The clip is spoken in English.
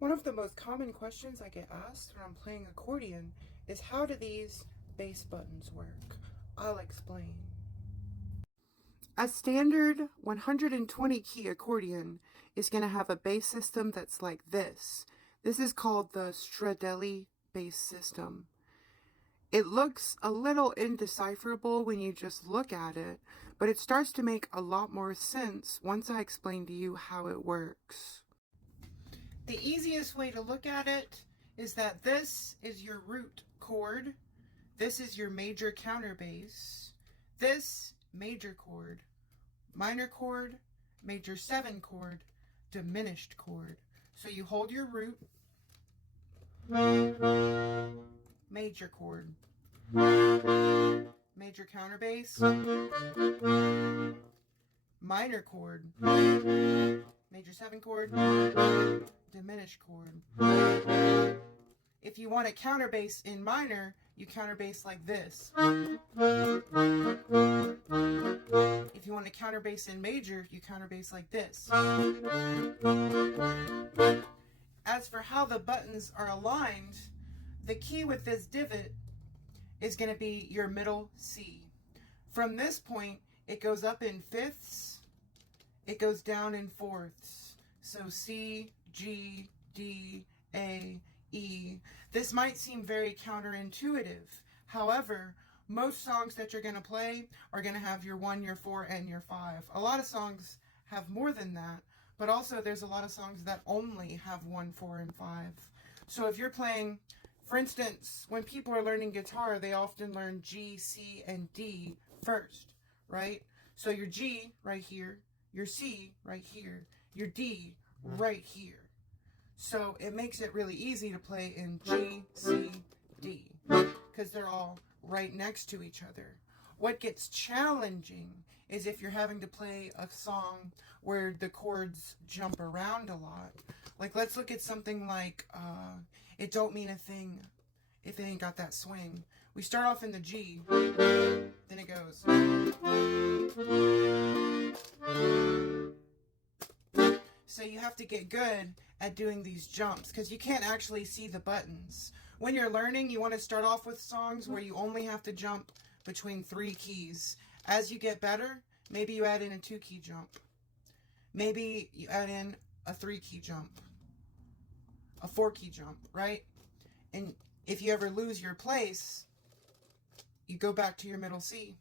One of the most common questions I get asked when I'm playing accordion is how do these bass buttons work? I'll explain. A standard 120 key accordion is going to have a bass system that's like this. This is called the Stradelli bass system. It looks a little indecipherable when you just look at it, but it starts to make a lot more sense once I explain to you how it works. The easiest way to look at it is that this is your root chord, this is your major counterbass, this major chord, minor chord, major 7 chord, diminished chord. So you hold your root, major chord, major counterbass, minor chord, major 7 chord, diminished chord. If you want a counterbass in minor, you counterbass like this. If you want a counterbass in major, you counterbass like this. As for how the buttons are aligned, the key with this divot is going to be your middle C. From this point, it goes up in fifths, it goes down in fourths. So C, G, D, A, E. This might seem very counterintuitive. However, most songs that you're going to play are going to have your 1, your 4, and your 5. A lot of songs have more than that, but also there's a lot of songs that only have 1, 4, and 5. So if you're playing, for instance, when people are learning guitar, they often learn G, C, and D first, right? So your G right here, your C right here, your D right here. So it makes it really easy to play in G, C, D, because they're all right next to each other. What gets challenging is if you're having to play a song where the chords jump around a lot. Like, let's look at something like It Don't Mean a Thing If It Ain't Got That Swing. We start off in the G, then it goes. So you have to get good at doing these jumps because you can't actually see the buttons. When you're learning, you want to start off with songs where you only have to jump between 3 keys. As you get better, maybe you add in a 2-key jump. Maybe you add in a 3-key jump, a 4-key jump, right? And if you ever lose your place, you go back to your middle C.